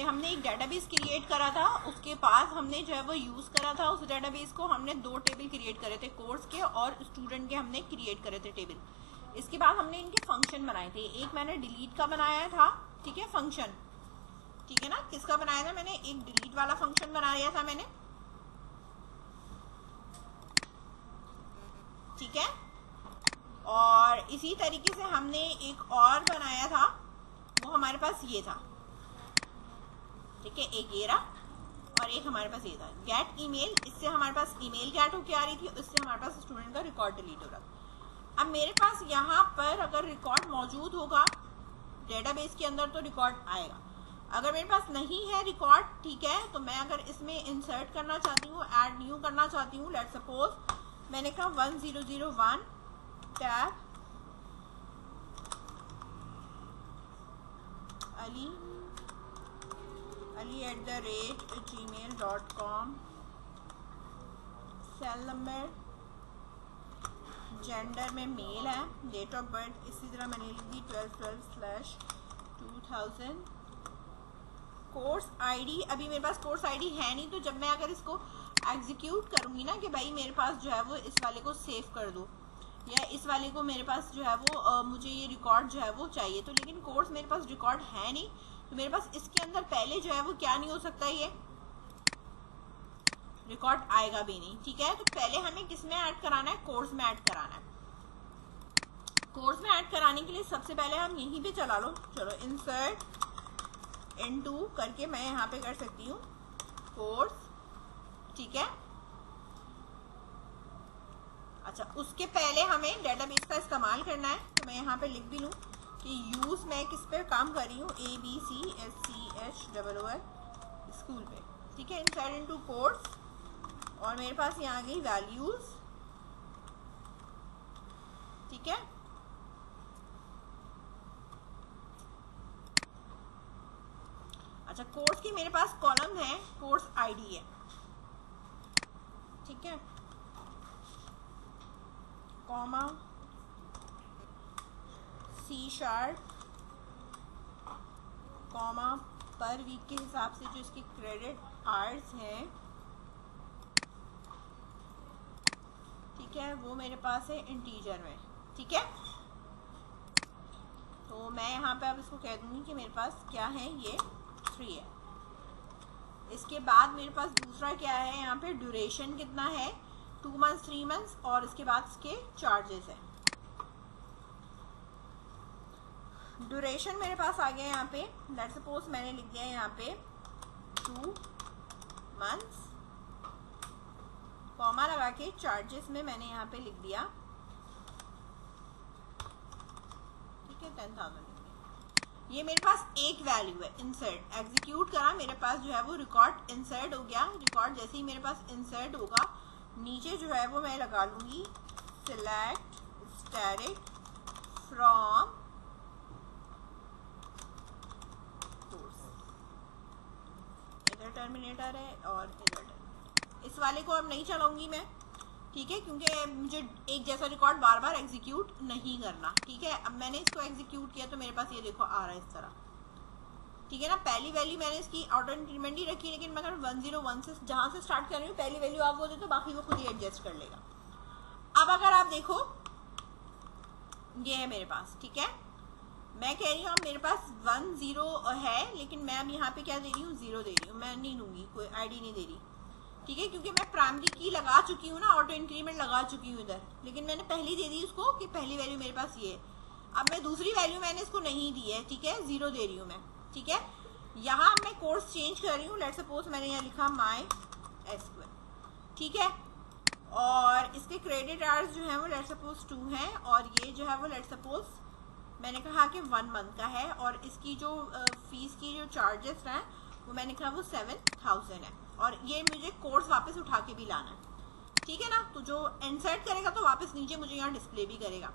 कि हमने एक डेटाबेस क्रिएट करा था, उसके पास हमने जो है वो यूज़ करा था उस डेटाबेस को। हमने 2 टेबल क्रिएट करे थे, कोर्स के और स्टूडेंट के हमने क्रिएट करे थे टेबल। इसके बाद हमने इनके फंक्शन बनाए थे। एक मैंने डिलीट का बनाया था, ठीक है, फंक्शन, ठीक है ना। किसका बनाया था मैंने? एक डिलीट वाला फंक्शन बनाया था मैंने, ठीक है। और इसी तरीके से हमने एक और बनाया था, वो हमारे पास ये था, ठीक है। एक ये रहा और एक हमारे पास ये था, गेट ईमेल। इससे हमारे पास ईमेल गेट होके आ रही थी, इससे हमारे पास स्टूडेंट का रिकॉर्ड डिलीट हो रहा था। अब मेरे पास यहाँ पर अगर रिकॉर्ड मौजूद होगा डेटाबेस के अंदर तो रिकॉर्ड आएगा। अगर मेरे पास नहीं है रिकॉर्ड, ठीक है, तो मैं अगर इसमें इंसर्ट करना चाहती हूँ, ऐड न्यू करना चाहती हूँ, लेट्स सपोज मैंने कहा 1001 tab ali@gmail.com, cell number, gender में मेल है, डेट ऑफ बर्थ इसी तरह मैंने लिख दी 12/12/2000। कोर्स आईडी, अभी मेरे पास कोर्स आईडी है नहीं, तो जब मैं अगर इसको एग्जीक्यूट करूंगी ना कि भाई मेरे पास जो है वो इस वाले को सेव कर दो, या इस वाले को मेरे पास जो है वो मुझे ये रिकॉर्ड जो है वो चाहिए, तो लेकिन कोर्स मेरे पास रिकॉर्ड है नहीं, तो मेरे पास इसके अंदर पहले जो है वो क्या नहीं हो सकता, ये रिकॉर्ड आएगा भी नहीं, ठीक है। तो पहले हमें किस में ऐड कराना है? कोर्स में ऐड कराना है। कोर्स में ऐड कराने के लिए सबसे पहले हम यहीं पे चला लो, चलो इंसर्ट इनटू करके मैं यहाँ पे कर सकती हूँ कोर्स, ठीक है। अच्छा, उसके पहले हमें डेटाबेस का इस्तेमाल करना है, तो मैं यहाँ पे लिख भी लूँ कि यूज मैं किस पे काम कर रही हूँ, ABCSCHOOR स्कूल पे, ठीक है। इंसर्ट इनटू कोर्स और मेरे पास यहाँ आ गई वैल्यूज, ठीक है। अच्छा, कोर्स की मेरे पास कॉलम है, कोर्स आईडी है, ठीक है, कॉमा C#, कॉमा पर वीक के हिसाब से जो इसके क्रेडिट आवर्स हैं, ठीक है, वो मेरे पास है इंटीजर में, ठीक है। तो मैं यहाँ पे अब इसको कह दूंगी कि मेरे पास क्या है, ये 3 है। इसके बाद मेरे पास दूसरा क्या है, यहाँ पे ड्यूरेशन कितना है, 2 मंथ्स 3 मंथ्स, और इसके बाद इसके चार्जेस है। ड्यूरेशन मेरे पास आ गया यहाँ पे, लेट्स सपोज मैंने लिख दिया यहाँ पे 2 मंथ्स, कॉमा लगा के चार्जेस में मैंने यहाँ पे लिख दिया, ठीक है, 10,000। ये मेरे पास एक वैल्यू है, इंसर्ट एग्जीक्यूट करा, मेरे पास जो है वो रिकॉर्ड इंसर्ट हो गया। रिकॉर्ड जैसे ही मेरे पास इंसर्ट होगा, नीचे जो है वो मैं लगा लूंगी सिलेक्ट स्टैटिक फ्रॉम कोर्स, इधर टर्मिनेटर है और इधर टर्मिनेटर। इस वाले को अब नहीं चलाऊंगी मैं, ठीक है, क्योंकि मुझे एक जैसा रिकॉर्ड बार बार एग्जीक्यूट नहीं करना, ठीक है। अब मैंने इसको एग्जीक्यूट किया तो मेरे पास ये देखो आ रहा है इस तरह, ठीक है ना। पहली वैल्यू मैंने इसकी ऑटो इंक्रीमेंट ही रखी, लेकिन मैं अगर 101 से जहां से स्टार्ट कर रही हूँ पहली वैल्यू आप वो दे तो बाकी वो खुद ही एडजस्ट कर लेगा। अब अगर आप देखो ये है मेरे पास, ठीक है, मैं कह रही हूँ मेरे पास 10 है, लेकिन मैं अब यहाँ पे क्या दे रही हूँ, 0 दे रही हूँ, मैं नहीं दूंगी, कोई आईडी नहीं दे रही, ठीक है, क्योंकि मैं प्राइमरी की लगा चुकी हूँ ना, ऑटो इंक्रीमेंट लगा चुकी हूँ इधर, लेकिन मैंने पहली दे दी उसको कि पहली वैल्यू मेरे पास ये है। अब मैं दूसरी वैल्यू मैंने इसको नहीं दी है, ठीक है, 0 दे रही हूँ मैं, ठीक है। यहाँ मैं कोर्स चेंज कर रही हूँ, लेट्स सपोज मैंने यहाँ लिखा माई SQL, ठीक है, और इसके क्रेडिट आवर्स जो है वो लेट्स सपोज 2 हैं, और ये जो है वो लेट्स सपोज मैंने कहा कि 1 मंथ का है, और इसकी जो फीस की जो चार्जेस हैं वो मैंने कहा वो 7,000 है, और ये मुझे कोर्स वापस उठा के भी लाना है, ठीक है ना। तो जो इंसर्ट करेगा तो वापस नीचे मुझे यहाँ डिस्प्ले भी करेगा।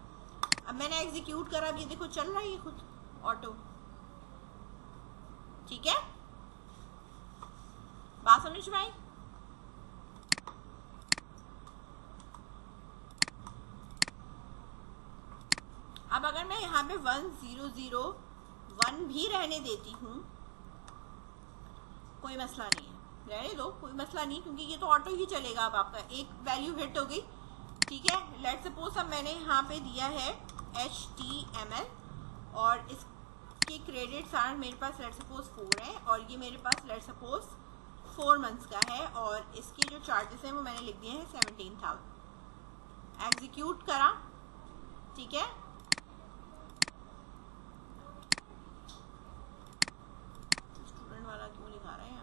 अब मैंने एग्जीक्यूट करा, अब ये देखो चल रहा है ये खुद ऑटो, ठीक है, बात समझ में आई। अब अगर मैं यहाँ पे 1001 भी रहने देती हूँ, कोई मसला नहीं है, रहने दो, कोई मसला नहीं, क्योंकि ये तो ऑटो ही चलेगा। अब आपका एक वैल्यू हिट हो गई, ठीक है। लेट सपोज अब मैंने यहाँ पे दिया है HTML और इसके क्रेडिट्स आर मेरे पास लेट सपोज 4 है, और ये मेरे पास लेट सपोज 4 मंथ्स का है, और इसके जो चार्जेस हैं वो मैंने लिख दिए हैं 17,000। एग्जीक्यूट करा, ठीक है। स्टूडेंट वाला क्यों लिखा रहे हैं?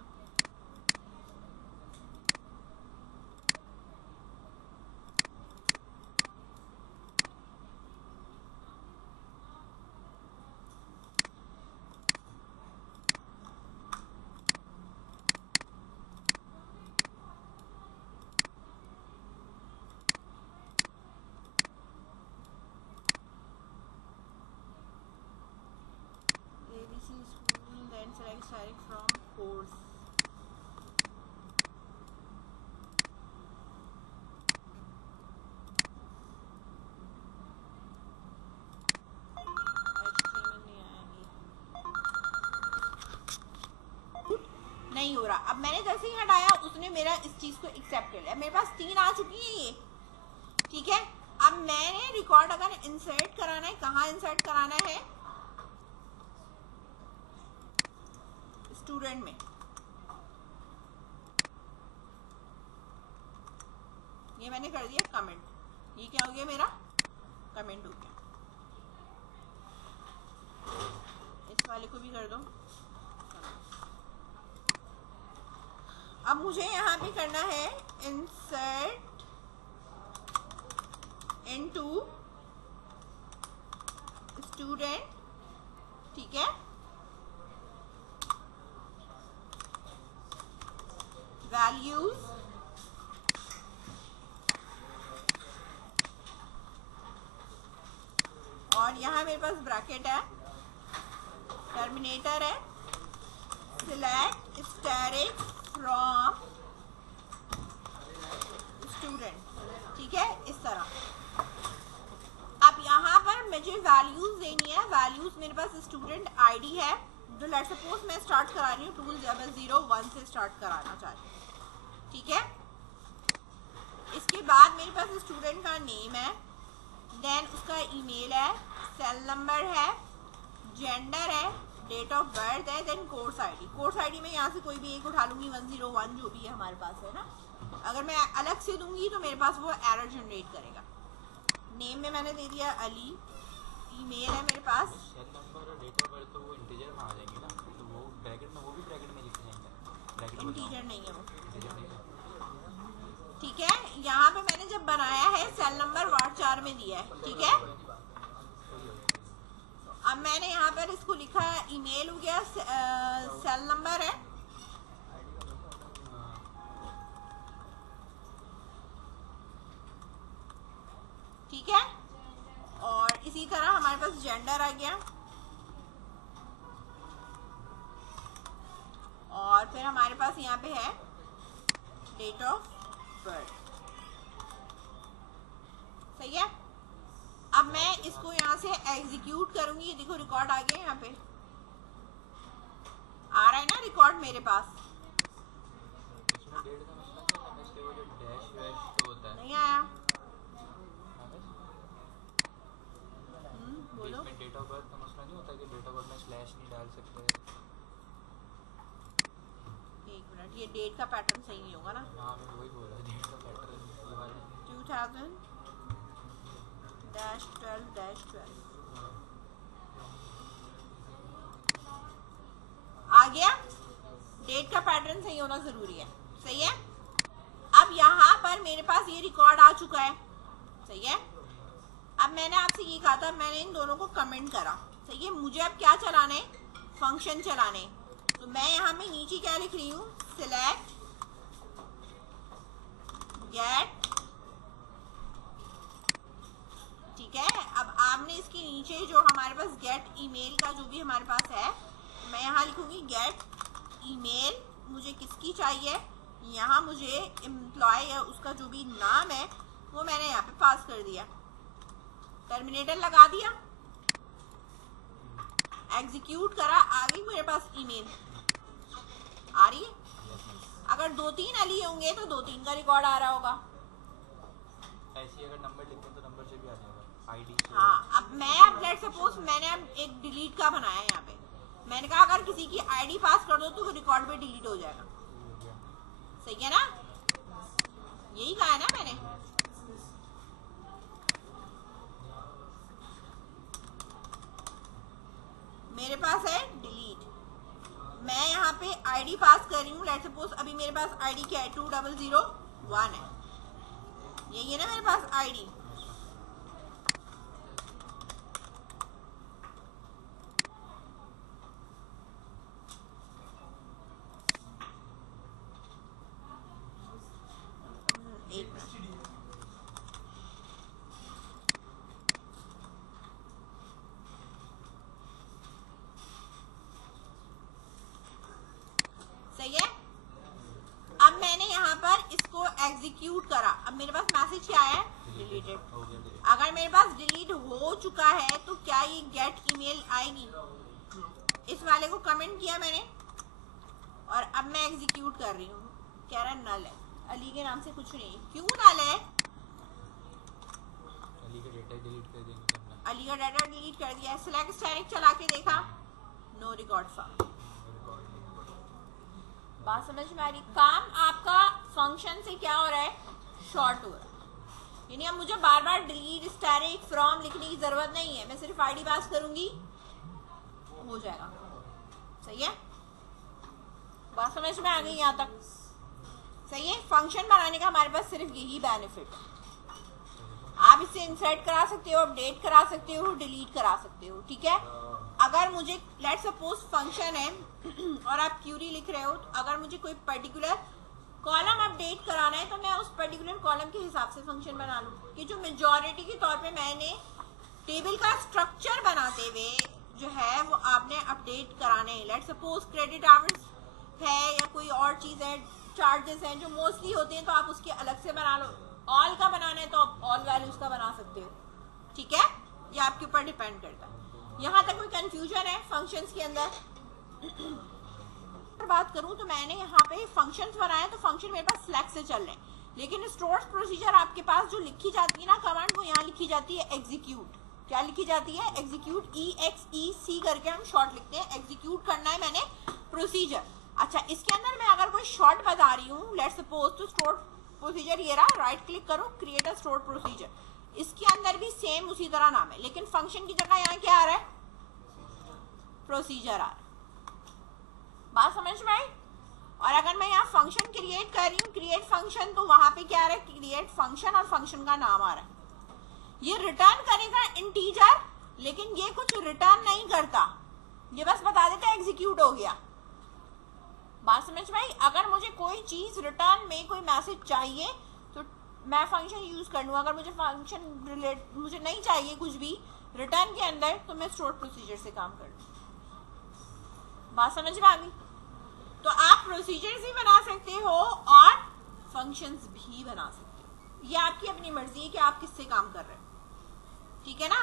ABC school, then select from course. नहीं हो रहा। अब मैंने जैसे ही हटाया उसने मेरा इस चीज को एक्सेप्ट कर लिया, मेरे पास 3 आ चुकी है ये, ठीक है। अब मैंने रिकॉर्ड अगर इंसर्ट कराना है, कहाँ इंसर्ट कराना है? स्टूडेंट में। ये मैंने कर दिया कमेंट, ये क्या हो गया मेरा? कमेंट हो गया। इस वाले को भी कर दो। अब मुझे यहाँ पे करना है इंसर्ट इनटू स्टूडेंट, ठीक है। वैल्यूज और यहाँ मेरे पास ब्रैकेट है, टर्मिनेटर है, सिलेक्ट स्टैटिक फ्रॉम स्टूडेंट, ठीक है, इस तरह। अब यहाँ पर मुझे वैल्यूज देनी है। वैल्यूज मेरे पास स्टूडेंट आईडी है, जो लेट सपोज मैं स्टार्ट करा रही हूँ 2001 से स्टार्ट कराना चाह रही हूँ, ठीक है। इसके बाद मेरे पास स्टूडेंट का नेम है, देन उसका ईमेल है, सेल नंबर है, जेंडर है, डेट ऑफ बर्थ है, then course ID. Course ID में यहाँ से कोई भी एक उठा लूंगी, 101 जो भी है हमारे पास है ना। अगर मैं अलग से दूंगी तो मेरे पास वो एरर जनरेट करेगा। नेम में मैंने दे दिया अली, ईमेल है मेरे पास। सेल नंबर और डेट ऑफ बर्थ तो वो इंटीजर में आ जाएंगे ना, तो वो ब्रैकेट में, वो भी ब्रैकेट में लिखे जाएंगे। इंटीजर नहीं है वो, इंटीजर नहीं है, ठीक है। यहाँ पे मैंने जब बनाया है सेल नंबर वार्ड 4 में दिया है, ठीक है। अब मैंने यहाँ पर इसको लिखा है, ईमेल हो गया, सेल नंबर है, ठीक है। और इसी तरह हमारे पास जेंडर आ गया, और फिर हमारे पास यहाँ पे है डेट ऑफ बर्थ, सही है। अब मैं इसको यहाँ से एग्जीक्यूट करूंगी। ये देखो रिकॉर्ड आ गया, यहाँ पे आ रहा है ना रिकॉर्ड मेरे पास। इसमें डेट का मसला क्या है? इसके वो जो डैश वैश जो होता है नहीं आया, बोलो। इसमें डेट ऑफ बर्थ का मसला नहीं होता कि डेट ऑफ बर्थ में स्लैश नहीं डाल सकते? एक मिनट, ये डेट का पैटर्न सही नहीं होगा ना। हाँ मैं वही बोल रहा हूँ, डेट का पैटर्न 2000-12-12 आ गया। डेट का पैटर्न सही होना जरूरी है, सही है। अब यहाँ पर मेरे पास ये रिकॉर्ड आ चुका है, सही है। अब मैंने आपसे ये कहा था, मैंने इन दोनों को कमेंट करा, सही है। मुझे अब क्या चलाने, फंक्शन चलाने। तो मैं यहाँ पे नीचे क्या लिख रही हूँ, सिलेक्ट गेट, ठीक है। अब आपने इसके नीचे जो हमारे पास गेट ईमेल का जो भी हमारे पास है, मैं यहाँ लिखूंगी गेट ईमेल। मुझे किसकी चाहिए, यहाँ मुझे एम्प्लॉय या उसका जो भी नाम है वो मैंने यहाँ पे पास कर दिया, टर्मिनेटर लगा दिया, एग्जीक्यूट करा, आ गई मेरे पास ईमेल, आ रही है? अगर 2-3 अली होंगे तो 2-3 का रिकॉर्ड आ रहा होगा। ऐसे अगर नंबर लिखते हैं तो नंबर से भी आ जाएगा आईडी। हाँ, अब लेट्स सपोज मैंने अब एक डिलीट का बनाया है यहाँ पे, मैंने कहा अगर किसी की आईडी पास कर दो तो रिकॉर्ड पे डिलीट हो जाएगा। सही है ना? यही कहा है ना मैंने। मेरे पास है डिलीट, मैं यहाँ पे आईडी पास कर रही हूँ। लेट्स सपोज अभी मेरे पास आईडी क्या है, 2001 है, यही है ना मेरे पास आईडी। एक मिनट, सही है। अब मैंने यहाँ पर इसको एग्जीक्यूट करा, अब मेरे पास मैसेज क्या है, डिलीटेड। अगर मेरे पास डिलीट हो चुका है तो क्या ये गेट ईमेल आएगी? इस वाले को कमेंट किया मैंने और अब मैं एग्जीक्यूट कर रही हूँ, कह रहा है नल है, अली के नाम से कुछ नहीं। क्यों नल है? अली का डेटा डिलीट कर देंगे हमने। अली का डाटा डिलीट कर दिया। सिलेक्ट स्टैटिक चला के देखा, नो रिकॉर्ड फाउंड। बात समझ में आ रही? काम आपका फंक्शन से क्या हो रहा है, शॉर्ट हो रहा है। यानी अब मुझे बार बार डिलीट स्टैटिक फ्रॉम लिखने की जरूरत नहीं है, मैं सिर्फ आईडी पास करूंगी, हो जाएगा। सही है? बात समझ में आ गई यहाँ तक? सही है। फंक्शन बनाने का हमारे पास सिर्फ यही बेनिफिट है। आप इसे इंसर्ट करा सकते हो, अपडेट करा सकते हो, डिलीट करा सकते हो। ठीक है? अगर मुझे लेट्स सपोज फंक्शन है और आप क्यूरी लिख रहे हो, तो अगर मुझे कोई पर्टिकुलर कॉलम अपडेट कराना है तो मैं उस पर्टिकुलर कॉलम के हिसाब से फंक्शन बना लूँ। कि जो मेजॉरिटी के तौर पे मैंने टेबल का स्ट्रक्चर बनाते हुए जो है वो आपने अपडेट कराने हैं। लेट्स सपोज क्रेडिट आवर्स है या कोई और चीज़ है, चार्जेस हैं जो मोस्टली होते हैं, तो आप उसके अलग से बना लो। ऑल का बनाना है तो आप ऑल वैल्यूज का बना सकते हो। ठीक है? ये आपके ऊपर डिपेंड करता है। यहाँ तक कोई कंफ्यूजन है फंक्शंस के अंदर? बात करूं तो मैंने यहाँ पे फंक्शंस बनाए तो फंक्शन मेरे पास सिलेक्ट से चल रहे हैं, लेकिन स्टोर्स प्रोसीजर आपके पास जो लिखी जाती है ना कमांड, वो यहाँ लिखी जाती है एग्जीक्यूट। क्या लिखी जाती है? एग्जीक्यूट। EXEC करके हम शॉर्ट लिखते हैं। एग्जीक्यूट करना है मैंने प्रोसीजर। अच्छा, इसके अंदर मैं अगर कोई शॉर्ट बता रही हूँ, लेट्स सपोज, तो स्टोर प्रोसीजर ये रहा, राइट क्लिक करो, क्रिएट अ स्टोर प्रोसीजर। इसके अंदर भी सेम उसी तरह नाम है, लेकिन फंक्शन की जगह यहाँ क्या आ रहा है, प्रोसीजर आ रहा है। बात समझ में आई? और अगर मैं यहाँ फंक्शन क्रिएट कर रही हूँ, क्रिएट फंक्शन, तो वहां पे क्या आ रहा है, क्रिएट फंक्शन, और फंक्शन का नाम आ रहा है। ये रिटर्न करेगा इंटीजर, लेकिन ये कुछ रिटर्न नहीं करता, ये बस बता देता है एग्जीक्यूट हो गया। बात समझ में आई? अगर मुझे कोई चीज रिटर्न में कोई मैसेज चाहिए तो मैं फंक्शन यूज कर लूँ। अगर मुझे फंक्शन मुझे नहीं चाहिए कुछ भी रिटर्न के अंदर, तो मैं स्टोर प्रोसीजर से काम कर लूँ। बात समझ में आ गई? तो आप प्रोसीजर्स भी बना सकते हो और फंक्शंस भी बना सकते हो। ये आपकी अपनी मर्जी है कि आप किससे काम कर रहे हो। ठीक है ना?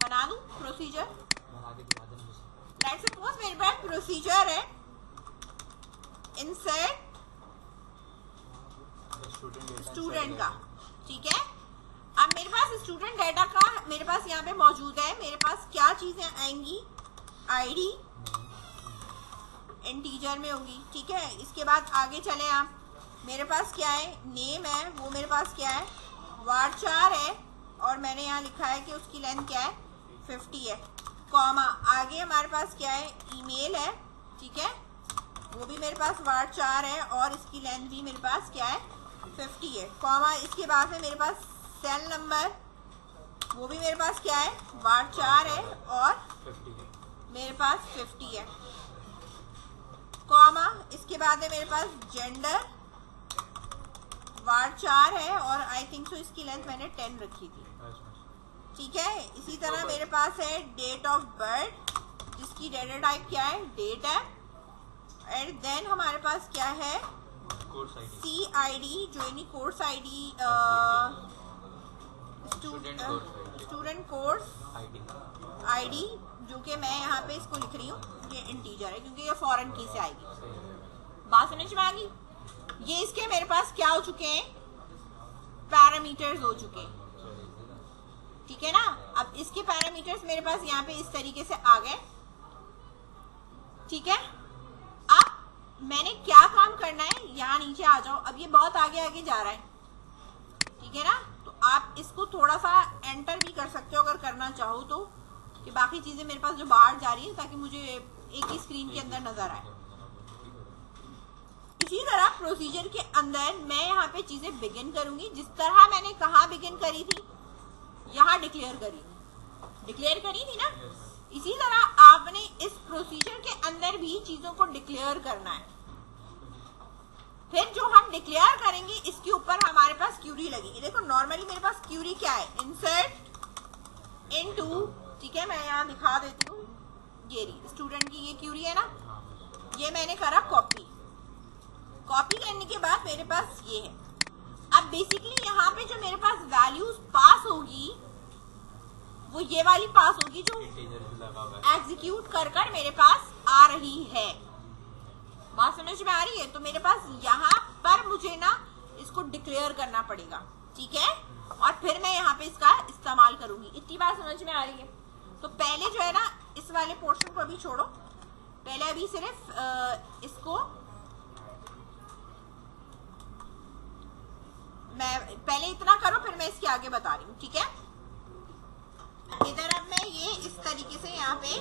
बना दूं प्रोसीजर? लेट्स सपोज मेरे पास प्रोसीजर है इंसर्ट स्टूडेंट का। ठीक है? अब मेरे पास स्टूडेंट डाटा का मेरे पास यहाँ पे मौजूद है। मेरे पास क्या चीजें आएंगी, आईडी इंटीजर में होगी। ठीक है? इसके बाद आगे चले आप, मेरे पास क्या है, नेम है, वो मेरे पास क्या है, varchar है, और मैंने यहाँ लिखा है कि उसकी लेंथ क्या है, 50 है, कॉमा, आगे हमारे पास क्या है, ईमेल है। ठीक है? वो भी मेरे पास varchar है और इसकी लेंथ भी मेरे पास क्या है, 50 है, कॉमा, इसके बाद में मेरे पास सेल नंबर, वो भी मेरे पास क्या है, varchar है और मेरे पास 50 है, कॉमा, इसके बाद में मेरे पास जेंडर varchar है और आई थिंक सो इसकी लेंथ मैंने 10 रखी थी। ठीक है? इसी तरह मेरे पास है डेट ऑफ बर्थ, जिसकी डेटा टाइप क्या है, डेट है, एंड देन हमारे पास क्या है, CID, जो यानी course ID, student course ID जो कि मैं यहाँ पे इसको लिख रही हूँ, ये इंटीजर है क्योंकि ये फॉरेन की से आएगी। बात समझ में आ गई? ये इसके मेरे पास क्या हो चुके हैं, पैरामीटर्स हो चुके हैं, ठीक है ना। अब इसके पैरामीटर्स मेरे पास यहाँ पे इस तरीके से आ गए, ठीक है। अब मैंने क्या काम करना है, यहाँ नीचे आ जाओ। अब ये बहुत आगे आगे जा रहा है, ठीक है ना। तो आप इसको थोड़ा सा एंटर भी कर सकते हो अगर करना चाहो तो, कि बाकी चीजें मेरे पास जो बाहर जा रही है ताकि मुझे एक ही स्क्रीन के अंदर नजर आए। इसी तरह प्रोसीजर के अंदर मैं यहाँ पे चीजें बिगिन करूंगी, जिस तरह मैंने कहा बिगिन करी थी, यहाँ डिक्लेयर करी थी ना। इसी तरह आपने इस प्रोसीजर के अंदर भी चीजों को डिक्लेयर करना है। फिर जो हम डिक्लेयर करेंगे इसके ऊपर हमारे पास क्यूरी लगेगी। देखो नॉर्मली मेरे पास क्यूरी क्या है, इंसर्ट इनटू, ठीक है, मैं यहाँ दिखा देती हूँ, ये स्टूडेंट की ये क्यूरी है ना, ये मैंने करा कॉपी करने के बाद मेरे पास ये है। अब बेसिकली यहाँ पे जो मेरे पास वैल्यूज पास होगी वो ये वाली पास होगी जो एग्जीक्यूट कर मेरे पास आ रही है। बात समझ में आ रही है? तो मेरे पास यहाँ पर मुझे ना इसको डिक्लेयर करना पड़ेगा, ठीक है, और फिर मैं यहाँ पे इसका इस्तेमाल करूंगी। इतनी बात समझ में आ रही है? तो पहले जो है ना इस वाले पोर्शन को अभी छोड़ो, पहले अभी सिर्फ इसको मैं पहले इतना करो, फिर मैं इसके आगे बता रही हूँ, ठीक है। इधर अब मैं ये इस तरीके से यहाँ पे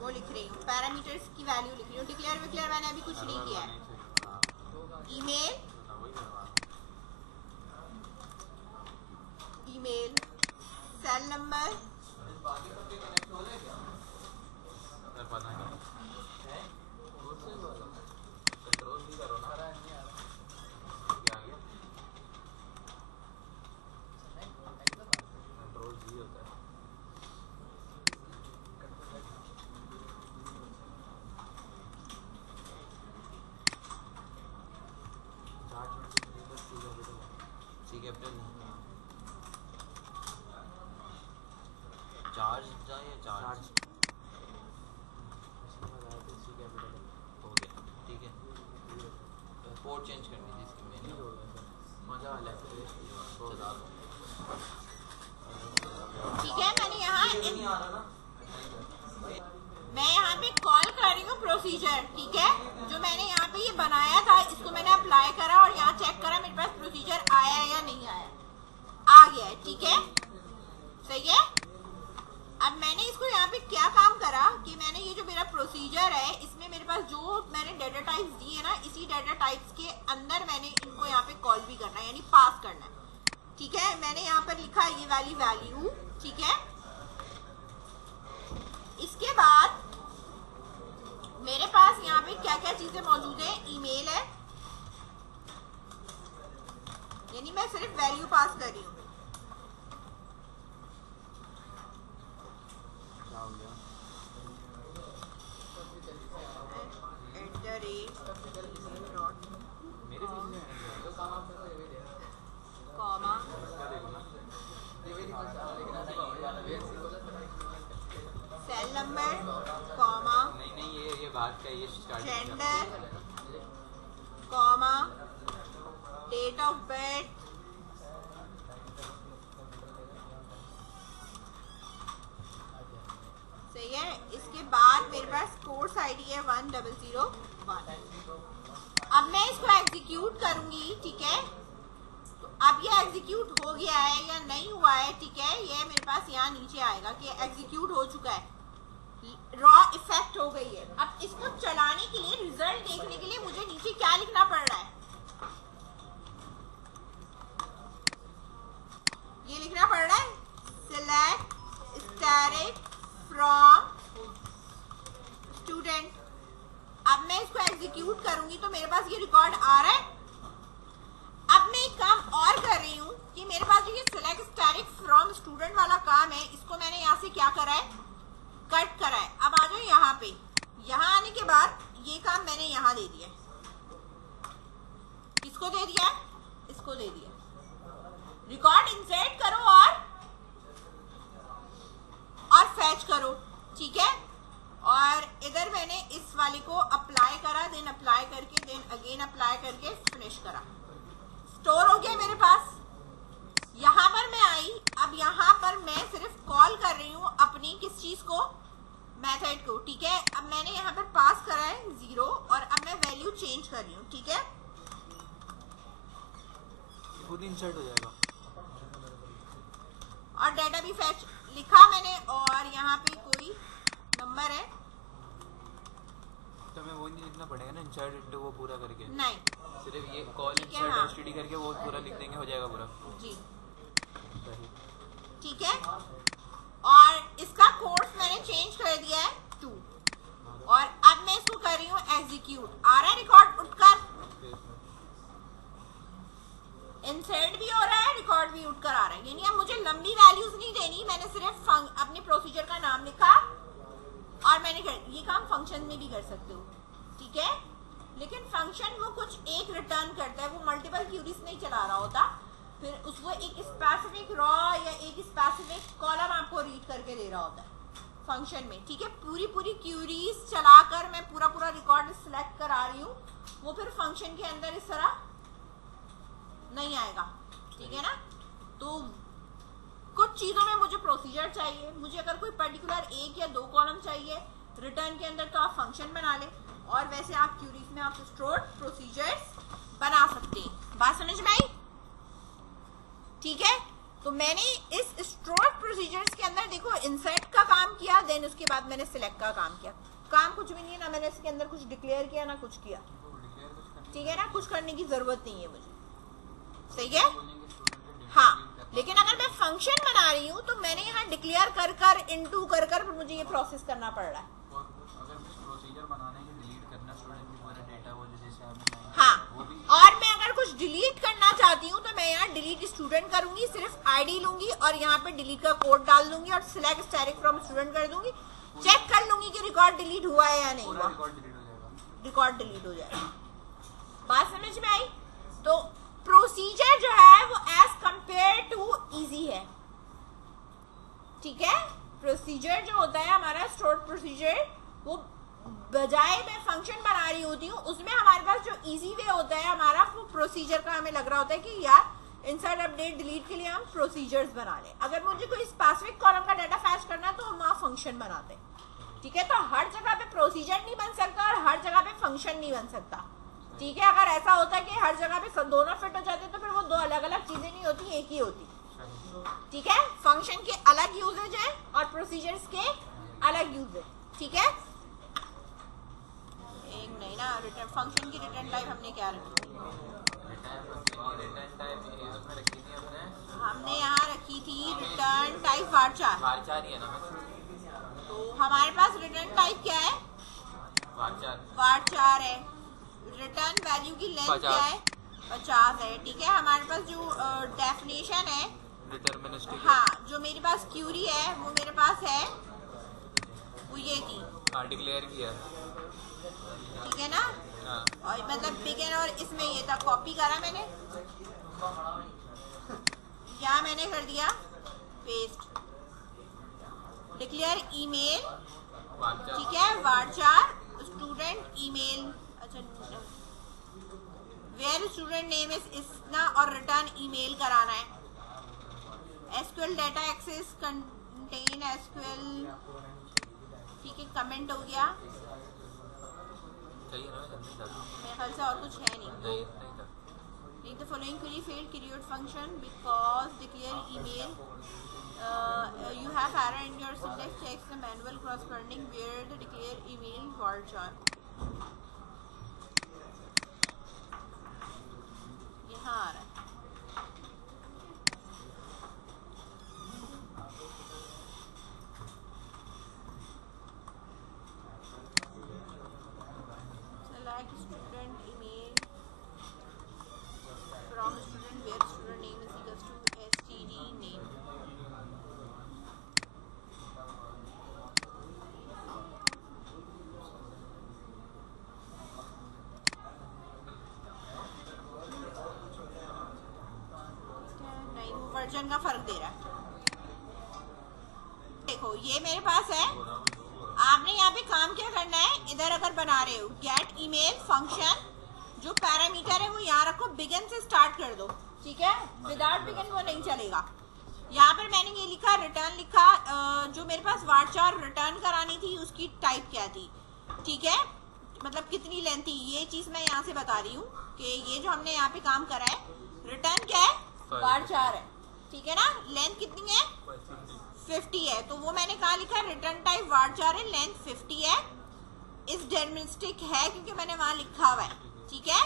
वो लिख रही हूँ, पैरामीटर्स की वैल्यू लिख रही हूँ। डिक्लेयर मैंने अभी कुछ नहीं किया है। ईमेल, सेल नंबर, चेंज करनी थी इसकी मैंने, ठीक है। मैं यहाँ पे कॉल कर रही हूँ प्रोसीजर, ठीक है। जो मैंने यहाँ पे ये बनाया था इसको मैंने अप्लाई करा और यहाँ चेक करा मेरे पास प्रोसीजर आया है या नहीं आया, आ गया है, ठीक है, सही है। अब मैंने इसको यहाँ पे क्या काम करा कि मैंने ये जो मेरा प्रोसीजर है इसमें मेरे पास जो मैंने डाटा टाइप्स दिए है ना, इसी डाटा टाइप्स के अंदर मैंने इनको यहाँ पे कॉल भी करना है, यानी पास करना है, ठीक है। मैंने यहाँ पर लिखा ये वाली वैल्यू, ठीक है। इसके बाद मेरे पास यहाँ पे क्या क्या चीजें मौजूद है, ईमेल है, यानी मैं सिर्फ वैल्यू पास कर रही हूँ। सेल नंबर, कॉमा, नहीं ये बात का ये gender, comma, date of birth, सही है। इसके बाद मेरे पास कोर्स आईडी है 1001। अब मैं इसको एग्जीक्यूट करूंगी, ठीक है। तो अब ये एग्जीक्यूट हो गया है या नहीं हुआ है, ठीक है, ये मेरे पास यहाँ नीचे आएगा कि एग्जीक्यूट हो चुका है, रॉ इफेक्ट हो गई है। अब इसको चलाने के लिए, रिजल्ट देखने के लिए मुझे नीचे क्या लिखना पड़ रहा है, ये लिखना पड़ रहा है, सिलेक्ट स्टैटिक फ्रॉम स्टूडेंट। अब मैं इसको एग्जीक्यूट करूंगी तो मेरे पास ये रिकॉर्ड आ रहा है। अब मैं एक काम और कर रही हूँ कि मेरे पास जो ये सिलेक्ट स्टैटिक फ्रॉम स्टूडेंट वाला काम है इसको मैंने यहाँ से क्या करा है, कट करा है। अब आ जाओ यहाँ पे, यहाँ आने के बाद ये काम मैंने यहाँ दे दिया, जाएगा। और डाटा भी फैच लिखा मैंने, और यहाँ पे कोई नंबर है तो हमें वो नहीं लिखना पड़ेगा ना इंसर्ट इनटू वो पूरा करके, नहीं, सिर्फ ये कॉल ठीक है, इंसर्ट हाँ। एसटीडी करके वो पूरा लिख देंगे, हो जाएगा पूरा। जी सही। ठीक है। और इसका कोर्स मैंने चेंज कर दिया है 2, और अब मैं इसको कर रही हूँ एग्जीक्यूट। आ रहा है रिकॉर्ड उठकर, इंसर्ट भी हो रहा है, रिकॉर्ड भी उठकर आ रहा है। यानी अब मुझे लंबी वैल्यूज नहीं देनी, मैंने सिर्फ अपने प्रोसीजर का नाम लिखा और मैंने ये काम फंक्शन में भी कर सकते हो, ठीक है। लेकिन फंक्शन वो कुछ एक रिटर्न करता है, वो मल्टीपल क्यूरीज नहीं चला रहा होता, फिर उसको एक स्पेसिफिक रॉ या एक स्पेसिफिक कॉलम आपको रीड करके दे रहा होता है फंक्शन में, ठीक है। पूरी क्यूरीज चलाकर मैं पूरा रिकॉर्ड सिलेक्ट करा रही हूँ, वो फिर फंक्शन के अंदर इस तरह नहीं आएगा, ठीक है ना। तो कुछ चीजों में मुझे प्रोसीजर चाहिए, मुझे अगर कोई पर्टिकुलर 1 या 2 कॉलम चाहिए रिटर्न के अंदर, तो आप फंक्शन बना लें, और वैसे आप क्यूरीज में आप स्टोर्ड प्रोसीजर्स बना सकते हैं। बात समझ में आई? ठीक है। तो मैंने इस स्टोर्ड प्रोसीजर्स के अंदर देखो इंसर्ट का काम किया, देन उसके बाद मैंने सिलेक्ट का काम किया। काम कुछ भी नहीं है ना, मैंने इसके अंदर कुछ डिक्लेयर किया ना कुछ किया, ठीक है ना। कुछ करने की जरूरत नहीं है मुझे, सही है। हाँ, लेकिन अगर मैं फंक्शन बना रही हूँ तो मैंने यहाँ डिक्लेयर कर इनटू कर मुझे ये प्रोसेस करना पड़ रहा है। हाँ, और मैं अगर कुछ डिलीट करना चाहती हूँ तो मैं यहाँ डिलीट स्टूडेंट करूंगी, सिर्फ आईडी लूंगी और यहाँ पे डिलीट का कोड डाल दूंगी और सिलेक्ट स्टैटिक फ्रॉम स्टूडेंट कर दूंगी, चेक कर लूंगी कि रिकॉर्ड डिलीट हुआ है या नहीं हुआ, रिकॉर्ड डिलीट हो जाएगा। बात समझ में आई? तो प्रोसीजर जो है वो एज कंपेयर टू इजी है, ठीक है। प्रोसीजर जो होता है हमारा स्टोर्ड प्रोसीजर, वो बजाय मैं फंक्शन बना रही होती हूँ उसमें हमारे पास जो इजी वे होता है हमारा, वो प्रोसीजर का हमें लग रहा होता है कि यार इंसर्ट अपडेट डिलीट के लिए हम प्रोसीजर्स बना लें। अगर मुझे कोई स्पेसिफिक कॉलम का डाटा फैच करना है तो हम वहाँ फंक्शन बनाते हैं, ठीक है। तो हर जगह पे प्रोसीजर नहीं बन सकता और हर जगह पे फंक्शन नहीं बन सकता, ठीक है। अगर ऐसा होता है कि हर जगह पे दोनों फिट हो जाते तो फिर वो 2 अलग अलग चीजें नहीं होती, एक ही होती, ठीक है। फंक्शन के अलग यूजेज है और प्रोसीजर्स के अलग यूजेज, ठीक है। एक नहीं ना, रिटर्न फंक्शन की रिटर्न टाइप हमने क्या रखी? हमने यहाँ रखी थी रिटर्न टाइप varchar ही है ना। तो हमारे पास रिटर्न टाइप क्या है? varchar है। रिटर्न वैल्यू की लेंथ क्या है? 50 है, ठीक है। हमारे पास जो डेफिनेशन है डिटरमिनिस्टिक, हाँ, जो मेरे पास क्यूरी है वो मेरे पास है, वो ये थी, हाँ, डिक्लेयर किया, ठीक है ना। हाँ। और मतलब बिगिन, और इसमें ये था, कॉपी करा मैंने, क्या मैंने कर दिया पेस्ट, डिक्लेयर ईमेल, ठीक है, varchar स्टूडेंट ईमेल, अच्छा वेयर स्टूडेंट नेम इज ना, और रिटर्न ईमेल कराना है। SQL data access content SQL, ठीक है, कमेंट हो गया, मेरे ख्याल से और कुछ है नहीं। Make the following query failed create function because declare email. You have error in your syntax. Checks the manual corresponding where the declare email varchar. यहाँ आ रहा है। Select student email from student where student name is equals to std name. नहीं, वो version का फर्क दे रहा है। देखो ये मेरे पास है, आपने यहाँ पे काम क्या करना है, इधर अगर बना रहे हो गेट ईमेल फंक्शन, जो पैरामीटर है वो यहाँ रखो, बिगिन से स्टार्ट कर दो, ठीक है। विदाउट बिगिन वो नहीं चलेगा। यहाँ पर मैंने ये लिखा, रिटर्न लिखा, जो मेरे पास varchar रिटर्न करानी थी उसकी टाइप क्या थी, ठीक है, मतलब कितनी लेंथ थी, ये चीज मैं यहाँ से बता रही हूँ कि ये जो हमने यहाँ पे काम करा है, रिटर्न क्या है वार 4 है, ठीक है ना। लेंथ कितनी है 50 है, तो वो मैंने कहा लिखा है रिटर्न टाइप वार 4 है, लेंथ 50 है, इस डेटर्मिनिस्टिक है क्योंकि मैंने वहां लिखा हुआ है, ठीक है।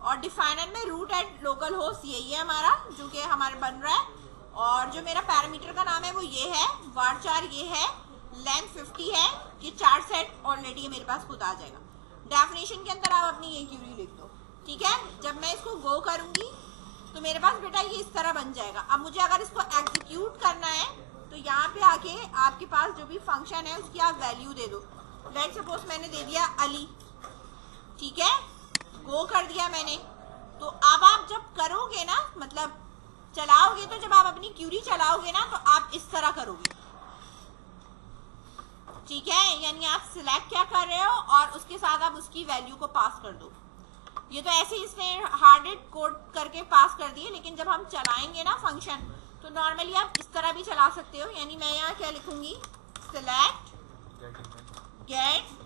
और डिफाइनर में रूट एट लोकल होस्ट यही है हमारा जो कि हमारे बन रहा है, और जो मेरा पैरामीटर का नाम है वो ये है, वार 4 ये है, लेंथ 50 है, ये 4 सेट ऑलरेडी मेरे पास खुद आ जाएगा। डेफिनेशन के अंदर आप अपनी ये क्यूरी लिख दो, ठीक है। जब मैं इसको गो करूंगी तो मेरे पास बेटा ये इस तरह बन जाएगा। अब मुझे अगर इसको एग्जीक्यूट करना है तो यहाँ पे आके आपके पास जो भी फंक्शन है उसकी आप वैल्यू दे दो। लेट्स सपोज मैंने दे दिया अली, ठीक है, गो कर दिया मैंने। तो अब आप जब करोगे ना, मतलब चलाओगे, तो जब आप अपनी क्यूरी चलाओगे ना तो आप इस तरह करोगे, ठीक है। यानी आप सिलेक्ट क्या कर रहे हो और उसके साथ आप उसकी वैल्यू को पास कर दो। ये तो ऐसे इसने हार्डेड कोड करके पास कर दिए, लेकिन जब हम चलाएंगे ना फंक्शन तो नॉर्मली आप इस तरह भी चला सकते हो। यानी मैं यहाँ क्या लिखूंगी, सिलेक्ट गेट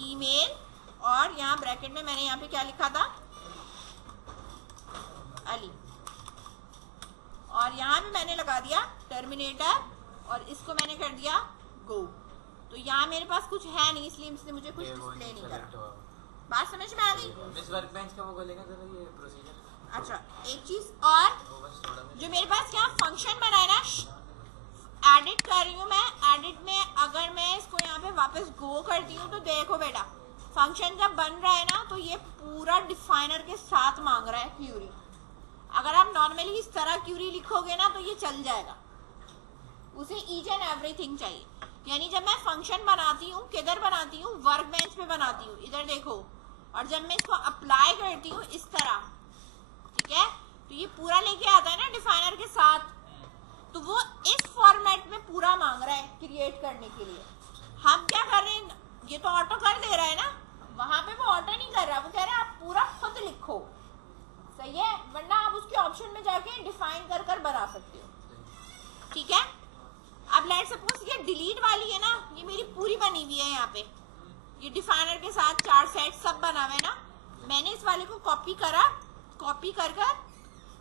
ईमेल, और यहाँ ब्रैकेट में मैंने यहाँ पे क्या लिखा था, अली, और यहाँ पे मैंने लगा दिया टर्मिनेटर और इसको मैंने कर दिया गो। तो यहाँ मेरे पास कुछ है नहीं, इसलिए इसने मुझे कुछ डिस्प्ले नहीं करा। बात समझ में आ गई? मिस वर्कबेंच का वो बोलेगा जरा ये प्रोसीजर। अच्छा, एक चीज और, जो मेरे पास यहाँ फंक्शन बना है ना, एडिट कर रही हूँ मैं, एडिट में अगर मैं इसको यहाँ पे वापस गो करती हूँ तो देखो बेटा, फंक्शन जब बन रहा है ना तो ये पूरा डिफाइनर के साथ मांग रहा है क्यूरी। अगर आप नॉर्मली इस तरह क्यूरी लिखोगे ना तो ये चल जाएगा, उसे ईच एंड एवरीथिंग चाहिए। यानी जब मैं फंक्शन बनाती हूँ, किधर बनाती हूँ, वर्कबेंच पे बनाती हूँ, इधर देखो, और जब मैं इसको अप्लाई करती हूँ इस तरह, ठीक है, तो ये पूरा लेके आता है ना डिफाइनर के साथ, तो वो इस फॉर्मेट में पूरा मांग रहा है क्रिएट करने के लिए। हम क्या कर रहे हैं, ये तो ऑटो कर दे रहा है ना, वहां पे वो ऑटो नहीं कर रहा, वो कह रहा है आप पूरा खुद लिखो, सही है, वरना आप उसके ऑप्शन में जाके डिफाइन कर कर बना सकते हो, ठीक है। अब लेट्स सपोज ये डिलीट वाली है ना, ये मेरी पूरी बनी हुई है, यहाँ पे ये डिफाइनर के साथ 4 सेट सब बना हुआ है ना। मैंने इस वाले को कॉपी करा, कॉपी कर कर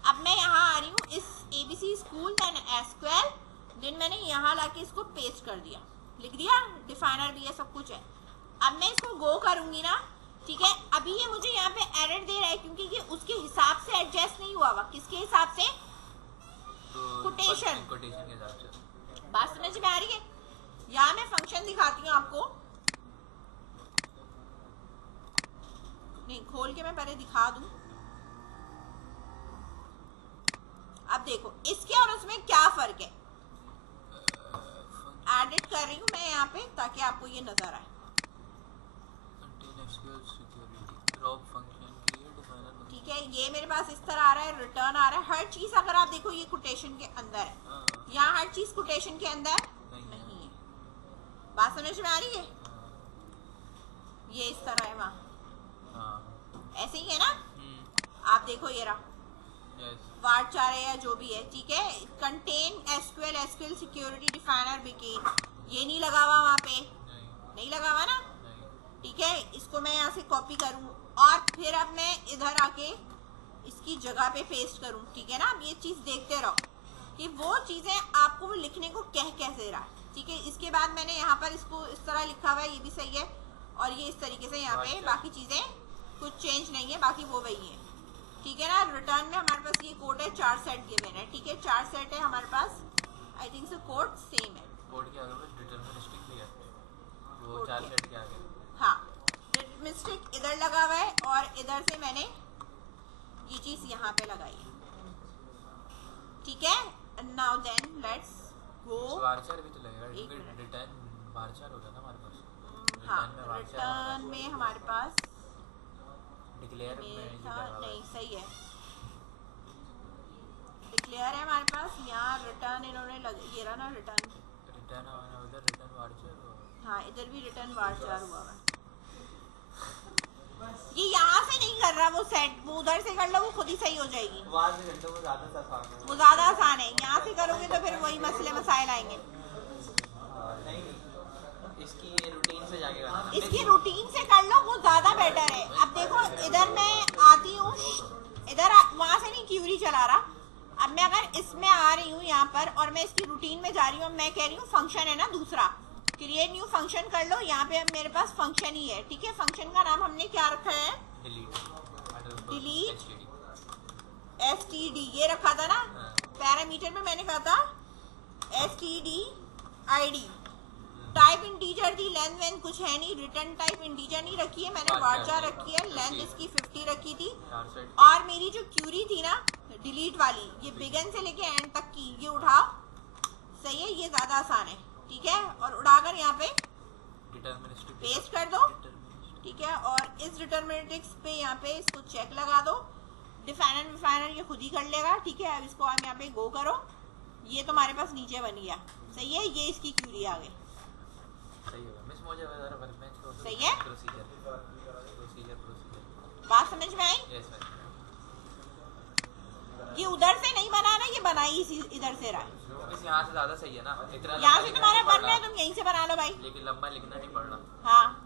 अब मैं यहाँ आ रही हूँ इस ABC school then SQL, then मैंने यहाँ लाके इसको पेस्ट कर दिया, लिख दिया, डिफाइनर भी है, सब कुछ है। अब मैं इसको गो करूंगी ना, ठीक है, अभी ये मुझे यहाँ पे एरर दे रहा है क्योंकि ये उसके हिसाब से एडजस्ट नहीं हुआ हुआ। किसके हिसाब से? कोटेशन के हिसाब से। बात समझ में आ रही है? यहाँ मैं फंक्शन दिखाती हूँ आपको, नहीं खोल के मैं पहले दिखा दूं। अब देखो इसके और उसमें क्या फर्क है, एडिट कर रही हूँ मैं यहाँ पे ताकि आपको ये नजर आए, ठीक है। ये मेरे पास इस तरह आ रहा है, रिटर्न आ रहा है, हर चीज अगर आप देखो ये कोटेशन के अंदर है, यहाँ हर चीज कोटेशन के अंदर नहीं है। बात समझ में आ रही है? ये इस तरह है, वहाँ ऐसे ही है ना, आप देखो ये रहा वार 4 है या जो भी है, ठीक है। Contain SQL security definer begin, ये नहीं लगा हुआ वहाँ पे, नहीं लगा हुआ ना, ठीक है। इसको मैं यहाँ से कॉपी करूँ और फिर अब मैं इधर आके इसकी जगह पे पेस्ट करूँ, ठीक है ना। अब ये चीज देखते रहो कि वो चीजें आपको लिखने को कह कैसे रहा, ठीक है। इसके बाद मैंने यहाँ पर इसको इस तरह लिखा हुआ है, ये भी सही है, और ये इस तरीके से यहाँ पे बाकी चीजें कुछ चेंज नहीं है, बाकी वो वही है, ठीक है ना। रिटर्न में हमारे पास ये कोड है, 4 सेट गिवन है, ठीक है, 4 सेट है हमारे पास, I think so code same है। कोड क्या होगा, डिटरमिनिस्टिक भी है, वो 4 सेट के आगे, हाँ, डिटरमिनिस्टिक इधर लगा हुआ है और इधर से मैंने ये चीज यहाँ पे लगाई है, ठीक है। नाउ देन लेट्स गो, वार्चर भी तो लगेगा क्योंकि रिटर्न वार्चर होगा ना हमारे पास। हाँ, रिटर्न में हमारे पास डिक्लेयर में था, नहीं सही है, डिक्लेयर है हमारे पास। यहाँ रिटर्न इन्होंने ये रहा ना, रिटर्न उधर रिटर्न वार्चर, हाँ इधर भी रिटर्न वार्चर हुआ है। ये यहाँ से नहीं कर रहा वो सेट, वो उधर से कर लो, वो खुद ही सही हो जाएगी, वहाँ से कर दो, वो ज्यादा आसान है। यहाँ से करोगे तो फिर वही मसले मसाइल आएंगे। इसकी ये रूटीन से जाके करना, इसकी रूटीन से कर लो, वो ज्यादा बेटर है। अब देखो इधर मैं आती हूँ इधर वहां से नहीं क्यूरी चला रहा। अब मैं अगर इसमें आ रही हूँ यहाँ पर और मैं इसकी रूटीन में जा रही हूँ, मैं कह रही हूँ फंक्शन है ना दूसरा, क्रिएट न्यू फंक्शन कर लो। यहाँ पे अब मेरे पास फंक्शन ही है, ठीक है। फंक्शन का नाम हमने क्या रखा है, डिलीट std, ये रखा था ना। पैरामीटर में मैंने कहा था std id, टाइप इंटीजर थी, लेंथ वेन कुछ है नहीं, रिटर्न टाइप इंटीजर नहीं रखी है मैंने, वार्जार रखी है, लेंथ इसकी 50 रखी थी। और मेरी जो क्यूरी थी ना डिलीट वाली, ये बिगन से लेके एंड तक की, ये उठाओ, सही है, ये ज्यादा आसान है, ठीक है। और उड़ाकर यहाँ पे पेस्ट कर दो, ठीक है। और इस डिटरमिनेटिक्स पे यहाँ पे इसको चेक लगा दो, डिफाइनर ये खुद ही कर लेगा, ठीक है। अब इसको आप यहाँ पे गो करो, ये तुम्हारे पास नीचे बन गया, सही है। ये इसकी क्यूरी आ गई, सही है। बात समझ में आई? ये उधर से नहीं बना ना, ये बना ही इधर से रहा है। यहाँ से ज्यादा सही है ना, यहाँ से तुम्हारा बनना है, तुम यहीं से बना लो भाई, लेकिन लंबा लिखना नहीं पड़ना। हाँ